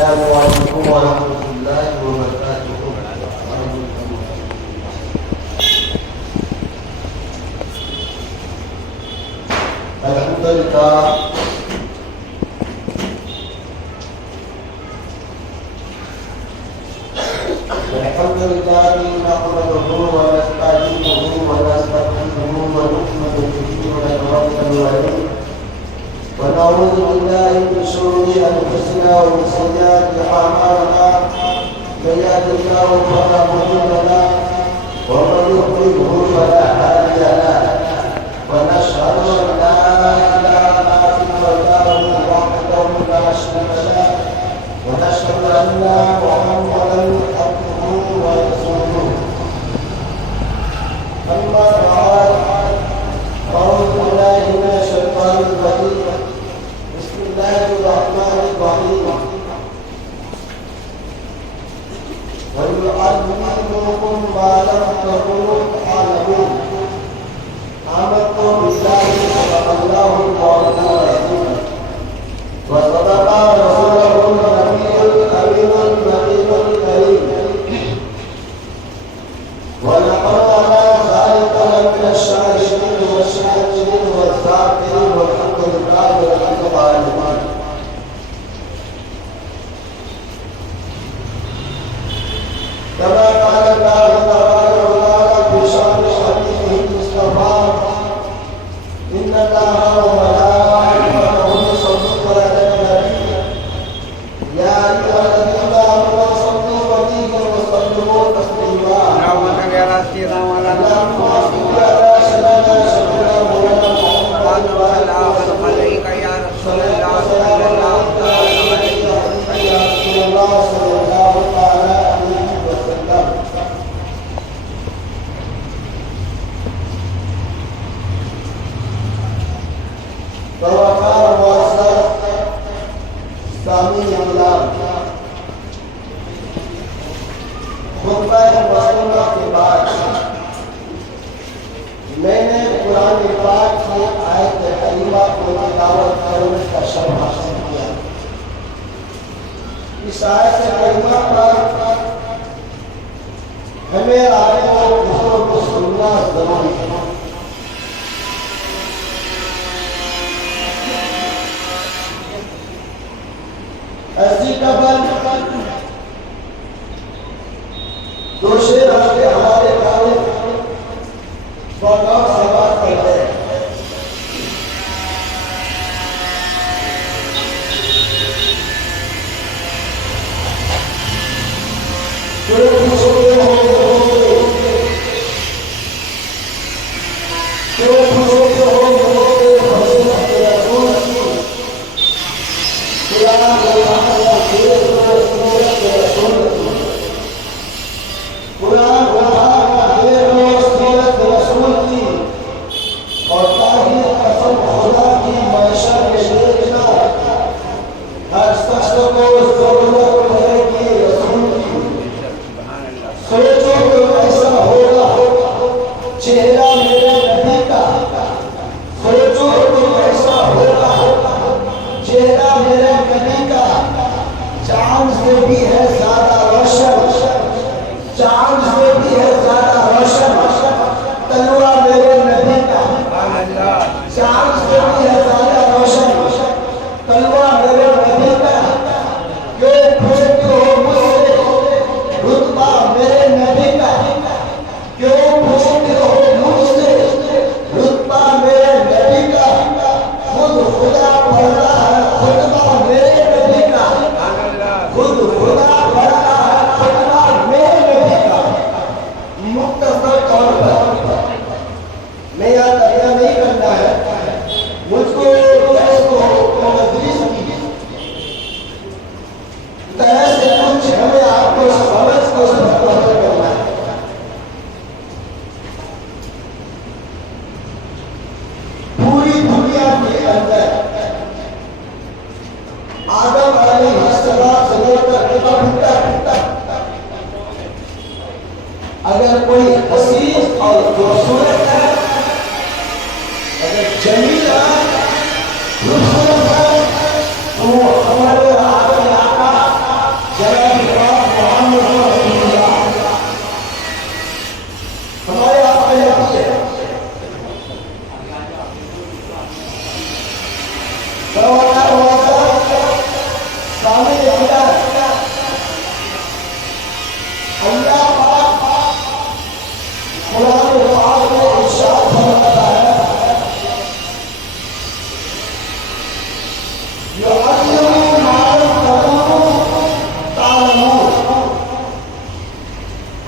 السلام عليكم ورحمة الله وبركاته. الحمد لله نحمده ونستعينه ونستغفره ونؤمن به ونتوكل عليه ونعوذ بالله من شرور انفسنا ومن سيئات اعمالنا من يهد الله فلا مضل له ومن يضلله فلا هادي له ونشهد ان لا اله الا الله وحده لا شريك له ونشهد ان محمدا عبده ورسوله. اما بعد أعوذ بالله من الشيطان الرجيم. بسم الله الرحمن الرحيم. ويعلمكم ما لم تكونوا تعلمون. آمنت بالله صدق الله العظيم وصدق رسوله النبي الأمين النبي الكريم ونحن على ذلك من الشاهدين والشاكرين والذاكرين والحمد لله رب العالمين. كما قال الله تبارك وتعالى في شأن حبيبه المصطفى إن الله وملائكته يصلون على النبي يا أيها الذين آمنوا صلوا عليه وسلموا تسليما. اللهم صل على سيدنا مولانا محمد وعلى سيدنا مولانا محمد وعلى آله عليك يا رسول الله صلى الله عليه وسلم يا رسول الله صلى الله عليه وسلم. توقار معزز سامعین اعلان خطبہ مسلمہ کے بعد میں نے قرآن پاک کی آیت کریمہ کو تلاوت کرنے کا شرف حاصل کیا. اس آیت کریمہ پر ہمیں آگے کو سننا ضروری ہے. ایسی قبل دو شیر ہمارے ہمارے بہت سوال کرتے ہیں. اگر کوئی حسین اور خوبصورت ہے، اگر جمیل ہے، خوبصورت ہے، تو وہ ہمارے آقا اللہ پاک قرآن پاک میں ارشاد فرماتا ہے يعلم ما لم تكونوا تعلمون.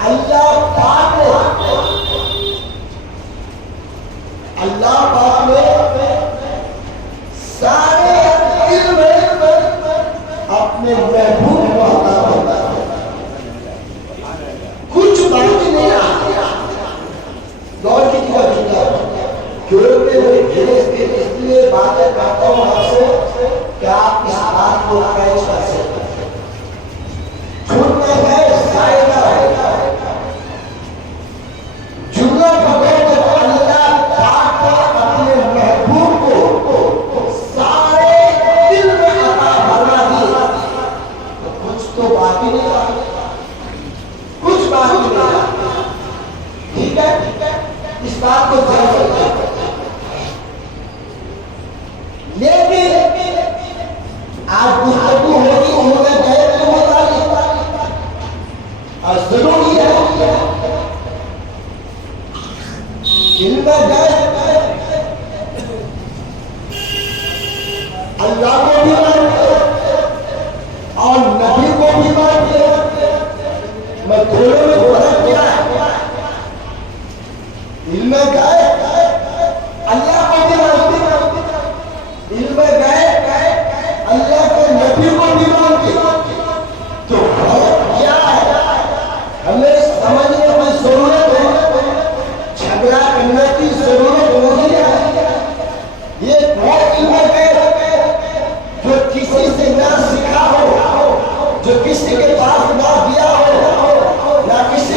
اللہ پاک نے سارے علم اپنے محبوب کو عطا فرمایا. کچھ باقی نہیں رہا. غور کیجیے کیونکہ اس لیے باتیں کرتا ہوں آپ سے کہ آپ اس بات کو کیش کر سکتے ہیں. چھوٹنا ہے ضائع ہے جملہ پکڑ کے اللہ پاک نے اپنے محبوب کو سارے علم عطا فرما دیا. تو کچھ تو باقی نہیں رہا. کچھ باقی نہیں رہا. ٹھیک ہے اس بات کو ذہن رکھیں. لیکن آج گفتگو ہوگی انہوں نے غیر کے متعلق اور ضروری ہے علم غیب اللہ کو بھی مانتے اور نبی کو بھی مانتے. میں دونوں میں فرق کیا ہے؟ علم غیب اللہ کو بھی مانتے, علم غیب اللہ کے نبی کو بھی مانتے. تو فرق کیا ہے ہمیں سمجھنے کی ضرورت ہے. جھگڑا کرنے کی ضرورت نہیں ہے. یہ وہ علم غیب جو کسی سے نہ سیکھا ہو, جو کسی کے پاس نہ دیا ہو, نہ کسی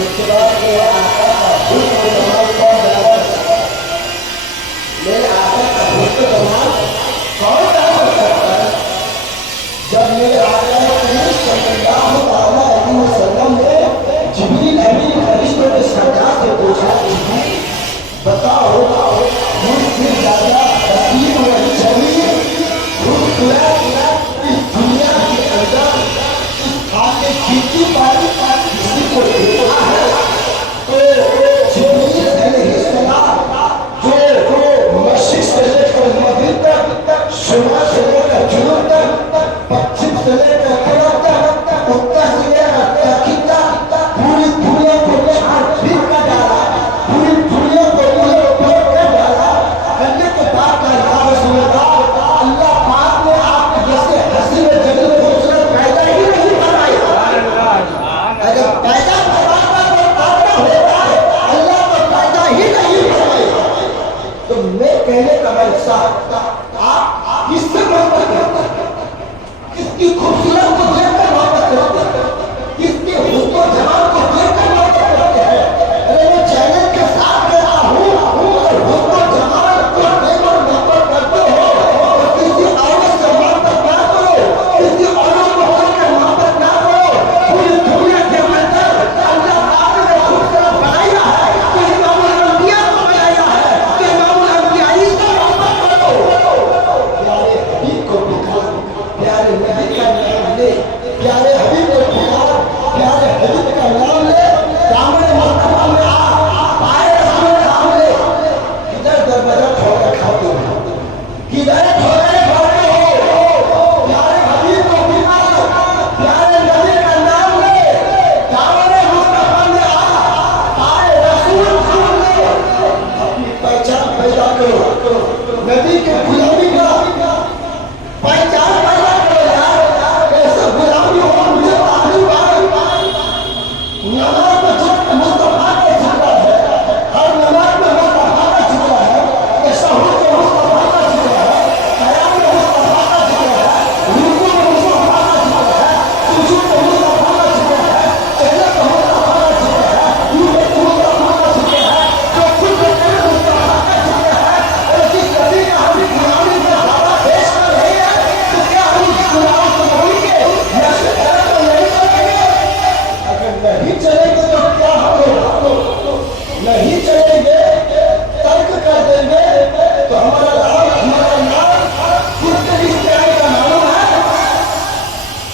اس کے بعد میرے آقا کا حسن جمال کون بیان کر سکتا ہے؟ میرے آقا کا حسن جمال کون بیان کر سکتا ہے؟ جب میرے آقا کریم صلی اللہ علیہ وسلم نے جبریل امین فرشتوں کے سردار سے پوچھا، جبریل بتاؤ مجھ سے زیادہ حکیم و جمیل خوبصورت اس دنیا کے اندر اس خاکے کھیتی پائی کسی کو دیکھا ہے؟ تو جبریل علیہ السلام جو مشرق سے لے کر مغرب تک، شمال سے لے کر جنوب تک، پچھم سے لے کر پورب تک، اتر سے لے کر دکن تک، پوری دنیا کو چھان پھیر کر ڈالا، پوری دنیا کو الٹ کر ڈالا۔ کرنے کے بعد کا یا رسول اللہ، اللہ پاک نے آپ کے جیسے حسین و جمیل خوبصورت پیدا ہی نہیں فرمایا۔ اگر پیدا فرماتا تو پیدا ہوتا ہے، اللہ تو پیدا ہی نہیں فرمایا۔ تو میں کہنے کا مقصد، آپ کس سے محبت کرتے ہیں؟ کس کی خوبصورت کو دیکھ کر محبت کرتے ہیں؟ کس کے حسن و جمال کو دیکھ کر محبت کرتے ہیں؟ ارے میں چیلنج کے ساتھ کہتا ہوں، اگر حسن و جمال کو دیکھ کر محبت کرتے ہو تو کسی عورت سے محبت نہ کرو، کسی عورت کو دیکھ کر محبت نہ کرو۔ پوری دنیا کے اندر اللہ تعالیٰ نے خوبصورت بنایا ہے کہ امام الانبیاء کو بنایا ہے کہ امام الانبیاء سے محبت کرو۔ پیارے حبیب کو پکار، پیارے نبی کا نام لے، پیارے حبیب کو پکار، پیارے حبیب کا نام لے، دامن مرتبہ میں آ، پائے رسول نام لے۔ کدھر دروازہ کھول کر کھاتے ہو؟ کدھر کھولے کھاتے ہو؟ پیارے حبیب کو پکار، پیارے نبی کا نام لے، دامن مرتبہ میں آ، پائے رسول نام لے۔ اپنی پہچان پیدا کرو، نبی کے غلامی کا پہچان پیدا کرو یار۔ کیسے غلامی ہو مجھے معلوم ہے۔ نماز میں جب مصطفیٰ کا ذکر ہے، ہر نماز میں مصطفیٰ کا ذکر ہے، تشہد میں مصطفیٰ کا ذکر ہے، قیام میں مصطفیٰ کا ذکر ہے، رکوع میں مصطفیٰ کا ذکر ہے، سجود میں مصطفیٰ کا ذکر ہے، قیام میں مصطفیٰ کا ذکر ہے، روح میں مصطفیٰ کا ذکر ہے، جو کچھ میں مصطفیٰ کا ذکر ہے۔ اور جس نبی کا ہم غلامی کا دعویٰ پیش کر رہے ہیں تو کیا ہم اس غلام کو بھول کے نشے کرنے کو نہیں چلیں گے؟ اگر نہیں چلیں گے تو کیا ہوگا؟ نہیں چلیں گے، ترک کر دیں گے تو ہمارا نام کس کے رشتے کا معلوم ہے؟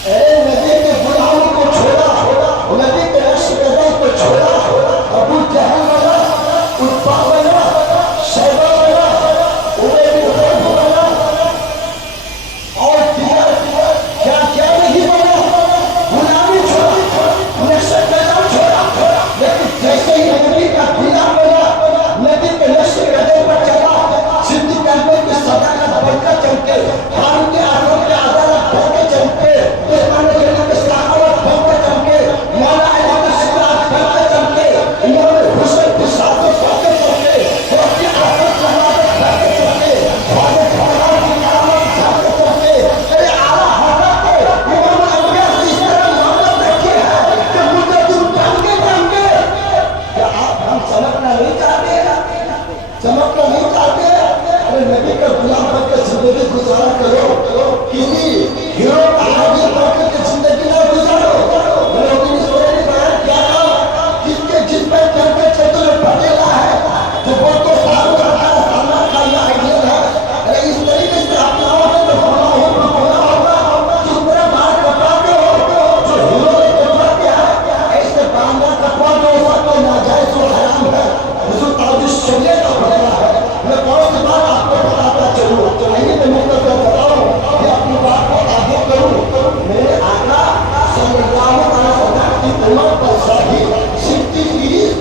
اے نبی کے غلاموں کو چھوڑا، نبی کے نقش قدم کو چھوڑا، ابو جہل بنا، عتبہ بنا، شیبہ بنا، عبید بن خلف بنا اور دیگر کیا کیا نہیں بنا۔ غلامی چھوڑا، نقش قدم چھوڑا، لیکن جیسے ہی نبی کا غلام بنا، نبی کے نقش قدم پر چلا، صدیق اکبر کی صداقت بڑھ کر چمکے، فاروق اعظم کی عدالت بڑھ کر چمکے، عثمان غنی کی صداقت بڑھ کر چمکے، مولا علی کی شجاعت بڑھ کر چمکے، امام حسین کی شہادت بڑھ کر چمکے، وقتی احمد کی شہادت بڑھ کر چمکے، خواجہ فرمان کی کرامت بڑھ کر چمکے۔ ارے اعلیٰ حضرت کو امام الانبیاء سے اس طرح محبت رکھی ہے کہ مجدد بن کے چمکے۔ کیا آپ ہم چمکنا نہیں چاہتے؟ چمکنا نہیں چاہتے؟ ارے نبی کا غلام بن کے زندگی گزارا کرو، کسی ہیرو کا حاضر بن کے زندگی نہ گزارو۔ میں نے اپنی سورہ میں بیان کیا تھا، جس کے جس پہ چل کے چتر پٹیلا ہے، جو بہت کو سالوں کا سامنا کا یہ آئیڈیل ہے۔ ارے اس طریقے سے اپنا ہوگا تو ہونا ہوگا، جس طرح بات کپڑاتے ہو جو ہیرو نے کپڑا کیا ہے، ایسے باندھا کپڑا جو ہوا تو ناجائز و حرام ہے، حضور تعالی شریعت کا بدلا ہے۔ میں بہت سی بات آپ کو بتاتا چلوں، آئیے میں مختصر بتاؤں کہ اپنی بات کو آگے کروں۔ میرے آقا صلی اللہ علیہ وسلم کی عمر پر صحیح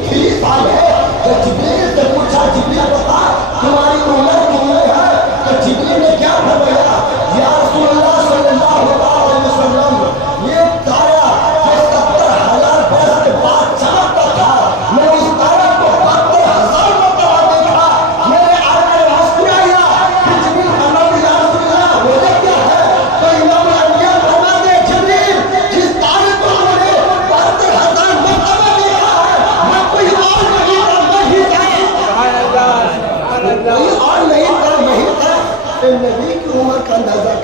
30 سال ہے۔ جب جبریل سے پوچھا، جبریل بتا تمہاری عمر کتنی ہے؟ تو جبریل نے کیا فرمایا؟ یا رسول اللہ صلی اللہ علیہ وسلم، یہ تارا جو 70,000 برس کے بعد چمکتا تھا، میں اس تارا کو 72,000 مرتبہ دیکھا۔ میرے آقا نے مسکرایا کہ جبریل فرمایا، یا رسول اللہ وجہ کیا ہے؟ تو امام الانبیاء فرماتے ہیں، جبریل جس تارے کو ہم نے 72,000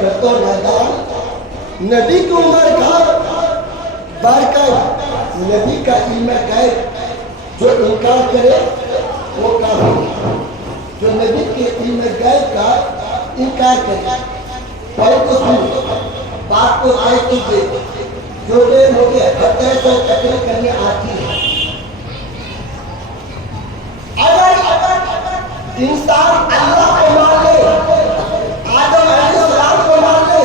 کر دو میدان نبی کی عمر کا برکت نبی کا علم غیب جو انکار کرے وہ کافر جو نبی کے علم غیب کا انکار کرے پڑھ تو سن بات کو آئے کیجیے جو بے مجھے حتیٰ سے تقریر کرنے آتی ہے اگر انسان اللہ کو مان لے آدم علیہ السلام کو مان لے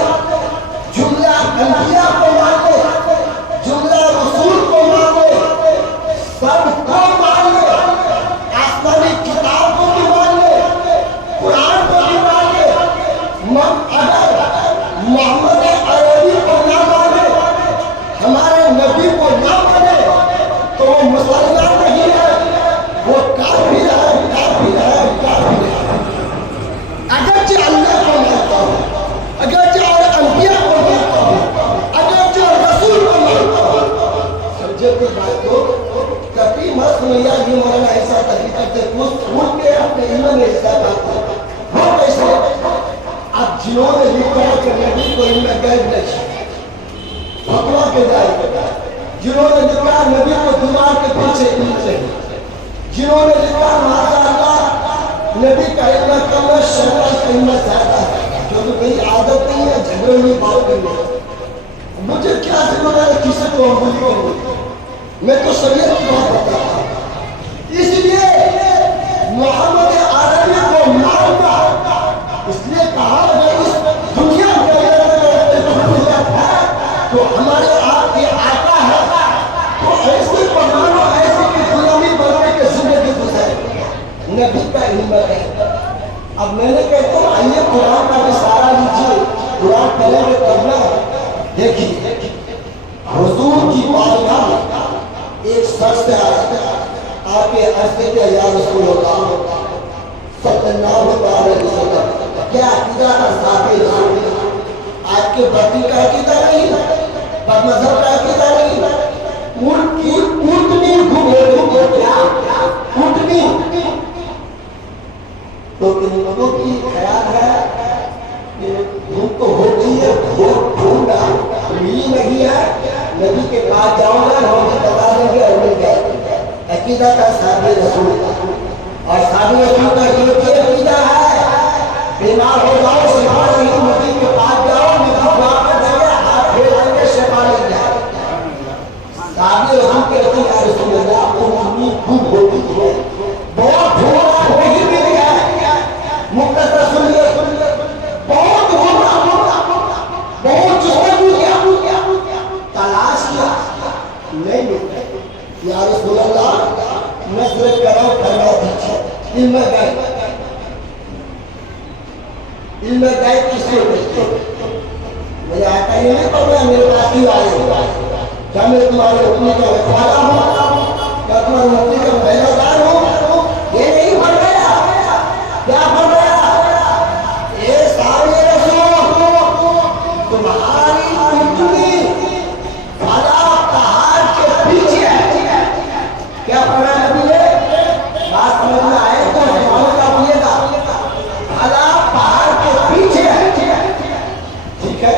جملہ انبیاء کو مان لے جملہ رسول کو مان لے سب کو مان لے آسمانی کتاب کو بھی مان لے قرآن کو بھی مان لے اگر محمد عربی کو نہ مانے ہمارے نبی کو نہ مانے تو وہ مسلمان نہیں ہے وہ کافر ہے کافر ہے کافر ہے اگرچہ اللہ کو مانتا ہوں اگرچہ اور انبیاء کو مانتا ہوں اگرچہ رسول کو مانتا ہوں سمجھے کوئی بات کو کبھی مت سنیا یہ مولانا ایسا طریقہ سے اٹھ کے اپنے علم میں حصہ پاتا وہ کیسے اب جنہوں نے لکھا ہے کہ نبی کو علم غیب نہیں فتوا کے جائے جنہوں نے لکھا نبی کو دماغ کے پیچھے علم نہیں جنہوں نے لکھا ماشاء اللہ نبی کا علم کم ہے شیطان کا علم زیادہ ہے جو تو میری عادت نہیں ہے جھگڑے میں بات کرنے مجھے کیا ضرورت ہے کسی کو عملی کروں میں تو شریعت کی بات بتاتا ہوں اس لیے محمد عربی کو ماننا اس لیے کہا اگر اس دنیا کے اندر ہے تو ہمارے آپ کے آقا ہے تو ایسی پرمانو ایسی کی غلامی بننے کے زندگی گزارے نبی کا علم ہے اب میں نے کہتا ہوں آئیے قرآن کا بھی سارا لیجیے قرآن پہلے میں پڑھنا دیکھیے حضور کی بارگاہ میں ایک شخص سے آیا آپ کے عرض کے یا رسول اللہ صلی اللہ علیہ وسلم کیا عقیدہ کا صحابی رسول آپ کے بطی کا عقیدہ نہیں بد مذہب کا عقیدہ نہیں اونٹنی گھومے کیا اونٹنی تو ان لوگوں کی خیال ہے کہ دھوپ تو ہو گئی ہے بہت ڈھونڈا ملی نہیں ہے نبی کے پاس جاؤں گا ہم بھی بتا دیں گے اور مل گئے عقیدہ کا صحابی رسول اور صحابی رسول کا یہ عقیدہ ہے بیمار ہو جاؤ شفا نہیں نبی کے پاس جاؤ نبی دعا کر دیں گے ہاتھ پھیر دیں گے شفا لے جائے صحابی رسول کے عقیدہ رسول اللہ کو اتنی خوب ہوتی ہے بہت ڈھونڈا نہیں مل گیا مختصر سنیے بہت ڈھونڈا بہت جوڑ کیا تلاش کیا نہیں ملتا یا رسول اللہ نظر کرو کرنا دیجیے علم غیب علم غیب کس کو کہتے ہیں مجھے آتا ہی نہیں پڑھنا میرے پاس کیوں آئے کیا میں تمہارے حکم کا رکھوالا ہوں کیا تمہارے حکم کا پہلا دار ہوں یہ نہیں پڑھ گیا کیا پڑھ گیا اے صحابی رسول تمہاری کنٹنی فلا پہاڑ کے پیچھے ہے کیا پڑھا نبی نے بات سمجھ میں آئے تو ہمارے کا بولیے گا فلا پہاڑ کے پیچھے ہے ٹھیک ہے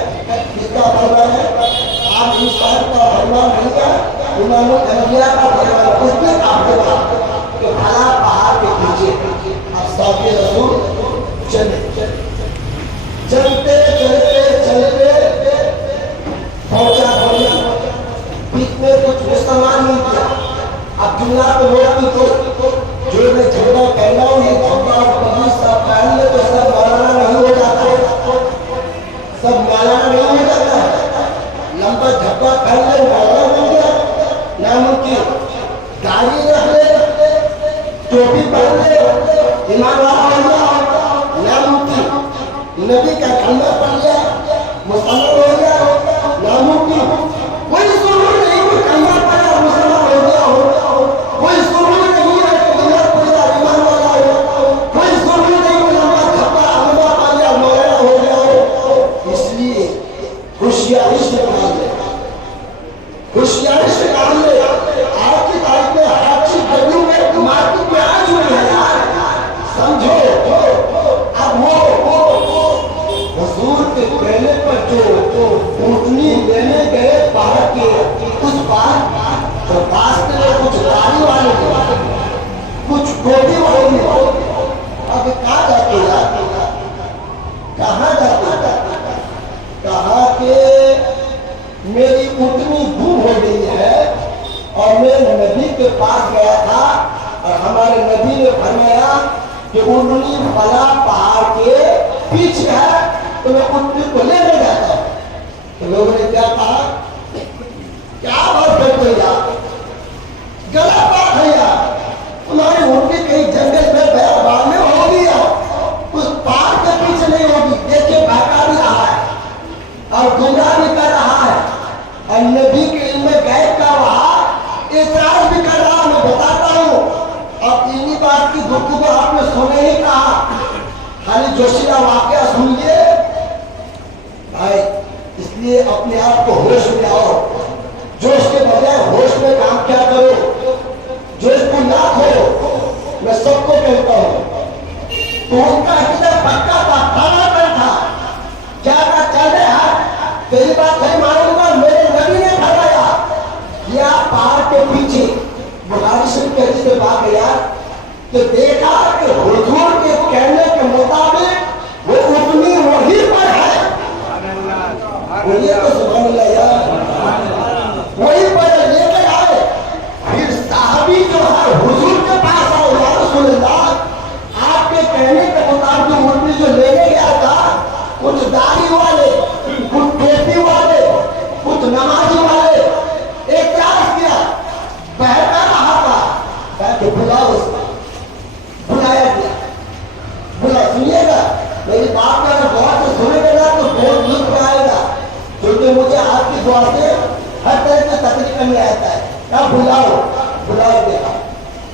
کس کا فرمان ہے آپ انسان کا فرمان نہیں ہے امام الانبیاء کا فرمان اس نے آپ کے بعد کہ فلا پہاڑ کے پیچھے اب صحابی رسول چلے چلتے چلتے چلتے پہنچا بیچ میں کچھ استعمال نہیں کیا اب جملہ کو نوٹ تو جو میں جھگڑا کہنا ہوں یہ جھگڑا اور پولیس سب پہن لے تو سب مولانا نہیں ہو جاتا سب مولانا نہیں ہو جاتا لمبا جھگڑا پہن لے مولانا بن گیا ناممکن گاڑی رکھ لے ٹوپی پہن لے ایمان والا بن گیا ناممکن نبی کا کلمہ پڑھ لیا مسلمان ہو گیا ناممکن کوئی ضرور نہیں کوئی کلمہ پڑھا مسلمان ہو گیا کوئی ضرور نہیں ہے کہ دنیا پورا ایمان والا ہو کوئی ضرور نہیں کہ لمبا جھپا عمدہ پا لیا مولانا ہو گیا ہو اس لیے ہوشیاری سے کام لے ہوشیاری سے کام لے آج کی تاریخ میں ہر چیز گلیوں میں مارکیٹ میں آ چکی ہے یار سمجھو اب وہ حضور کے کے پاس گیا تھا اور ہمارے نبی نے فرمایا کہ اونٹنی فلا پہاڑ کے پیچھے ہے تو میں اونٹنی کو لینے جاتا ہوں. تو لوگوں نے کیا کہا کیا بات کرتے ہیں یار, غلط بات ہے یار, تمہاری اونٹنی کہیں جنگل میں بیابان میں ہوگی یا اس پہاڑ کے پیچھے نہیں ہوگی. دیکھیے بہکا بھی رہا ہے اور گمراہ بھی کر رہا ہے اور نبی کے علم غیب کا وہاں اعتراض بھی کر رہا. میں بتاتا ہوں اب انہی بات کی گفتگو آپ نے سنے ہی کہا, خالی جوشیلا واقعہ سنیے بھائی. اس لیے اپنے آپ کو ہوش میں آؤ, جوش کے بجائے ہوش میں کام کیا کرو, جوش کو نہ کھو. میں سب کو کہتا ہوں تو ان کا عقیدہ پکا تھا, کھانا پر تھا, کیا کا چل رہے ہیں تیری بات نہیں مانوں گا. میرے نبی نے فرمایا یا پہاڑ کے پیچھے بخاری شریف کے حدیث میں بات گیا تو دیکھا کہ حضور کے کہنے کے مطابق وہ اونٹنی وہیں پر ہے. بولیے تو سبحان اللہ یار, وہیں پر لے کے آئے. پھر صحابی جو ہے حضور کے پاس آئے, یا رسول اللہ آپ کے کہنے کے مطابق اونٹنی جو لینے گیا تھا کچھ داڑھی والے, کچھ ٹوپی والے, کچھ نمازی والے اعتراض کیا, بہکا رہا تھا کہ بلاؤ اس کو. بلایا گیا, بلا سنیے گا میری بات کا اگر غور سے سنے گا تو بہت لطف آئے گا, کیونکہ مجھے آپ کی دعا سے ہر طرح کا تقریر کرنے آتا ہے. کیا بلاؤ بلاؤ دیکھا,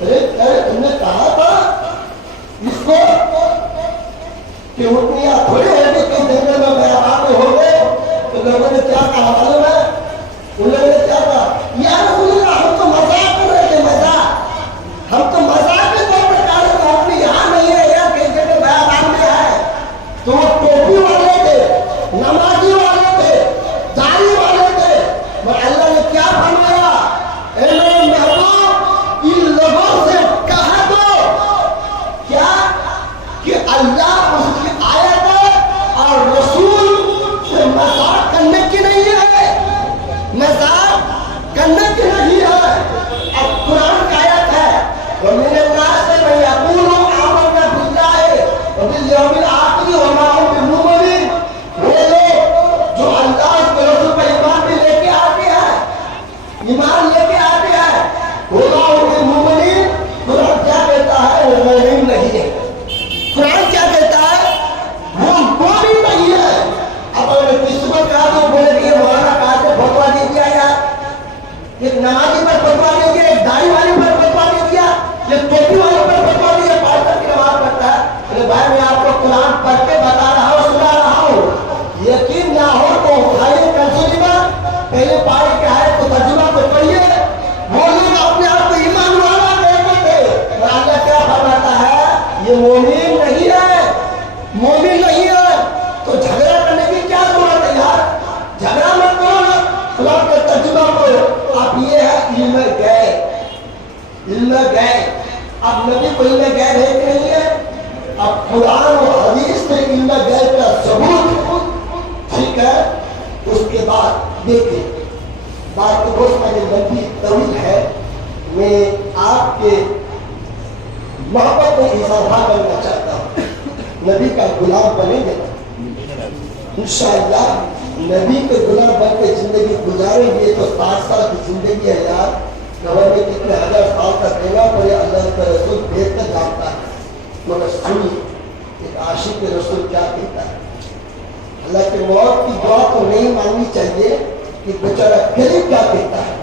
ارے تم نے کہا تھا اس کو کہ اونٹنیاں تھوڑی ہوگی کہ جنگل میں بیابان میں ہو گئے. تو لوگوں نے کیا کہا معلوم ہے, ان لوگوں نے کیا کہا یا رسول اللہ ہم تو مذاق کر رہے تھے, مذاق, ہم تو مذاق کے طور پر کہہ رہے تھے اونٹنی یہاں نہیں ہے یا کہیں جگہ بیابان میں ہے. تو وہ ٹوپی والے تھے, نمازی والے تھے, داڑھی والے تھے, مگر اللہ نے کیا فرمایا اے میرے محبوب ان لوگوں سے کہہ دو کیا کہ اللہ اس کی آیت اور رسول سے مذاق کرنے کی نہیں ہے, مذاق کرنے کی نہیں ہے. اب قرآن کی آیت ہے وَمِنَ النَّاسِ مَن يَقُولُ آمَنَّا بِاللَّهِ وَبِالْيَوْمِ الْآخِرِ وَمَا هُمْ بِمُؤْمِنِينَ. وہ لوگ جو اللہ کے رسول پر ایمان بھی لے کے آتے ہیں, ایمان لے کے آتے ہیں, وَمَا هُمْ بِمُؤْمِنِينَ. قرآن کیا کہتا ہے وہ مومن نہیں ہے. قرآن کیا کہتا ہے وہ مومن نہیں ہے. اب اگر کسی کو کہا تو بولے کہ مولانا کہا سے فتوا دے دیا یار, ایک نمازی پر فتوا دے دیا, ایک داڑھی والے پر فتوا دے دیا, ایک ٹوپی والے پر فتوا دے دیا, پاسٹر کی نماز پڑھتا ہے. ارے بھائی میں آپ کو قرآن پڑھ کے بتا رہا ہوں, سنا رہا ہوں, یقین نہ ہو تو اٹھائیے ترجمہ, پہلے پارے کیا ہے تو ترجمہ تو پڑھیے. وہ لوگ اپنے آپ کو ایمان والا کہتے تھے, اور اللہ کیا فرماتا ہے یہ مومن نہیں ہے, مومن نہیں ہے. تو جھگڑا کرنے کی کیا ضرورت ہے یار, جھگڑا مت کرو, قرآن کے ترجمہ کو. اب یہ ہے علم غیب, علم غیب. اب نبی کو علم غیب ہے کہ نہیں ہے, اب قرآن و حدیث سے علم غیب کا ثبوت, ٹھیک ہے. اس کے بعد دیکھیں بات تو بہت ساری لمبی طویل ہے, میں آپ کے محبت میں اضافہ کرنا چاہتا ہوں. نبی کا غلام بنیں گے انشاءاللہ, نبی کے غلام بن کے زندگی گزاریں گے تو 60 سال کی زندگی ہے یار. خبر میں کتنے ہزار سال کا دینا پڑے, اللہ کا رسول بہتر جانتا ہے. مگر سنیے ایک عاشق رسول کیا کہتا ہے. اللہ کے موت کی دعا تو نہیں مانگنی چاہیے کہ بیچارہ غریب کیا کہتا ہے.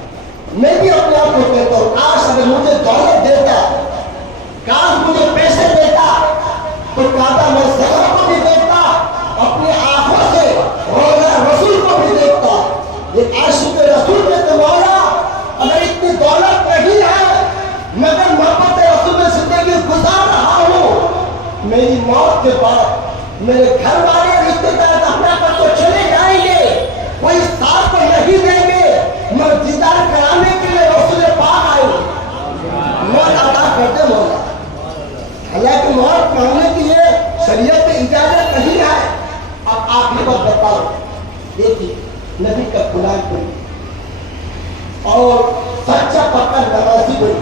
میں بھی اپنے آپ کو کہتا ہوں کاش اگر مجھے دولت دیتا, کاش مجھے پیسے دیتا تو کہتا میں زہر کو بھی دیکھتا, اپنی آنکھوں سے روزہ رسول کو بھی دیکھتا. ایک عاشق رسول کہتے مولا اگر اتنی دولت نہیں ہے مگر محبت رسول میں زندگی گزار رہا ہوں, میری موت کے بعد میرے گھر والے رشتے دار اپنا پر تو چلے جائیں گے, کوئی ساتھ کو نہیں دیں گے, مگر دیدار کرانے کے لیے رسول پاک آئے, موت ادا کرتے مولا. حالانکہ موت مانگنے کی یہ شریعت میں اجازت نہیں ہے. اب آپ یہ بات بتاؤ, دیکھیے نبی کا غلام بنی اور سچا پکا نمازی بنی,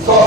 100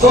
100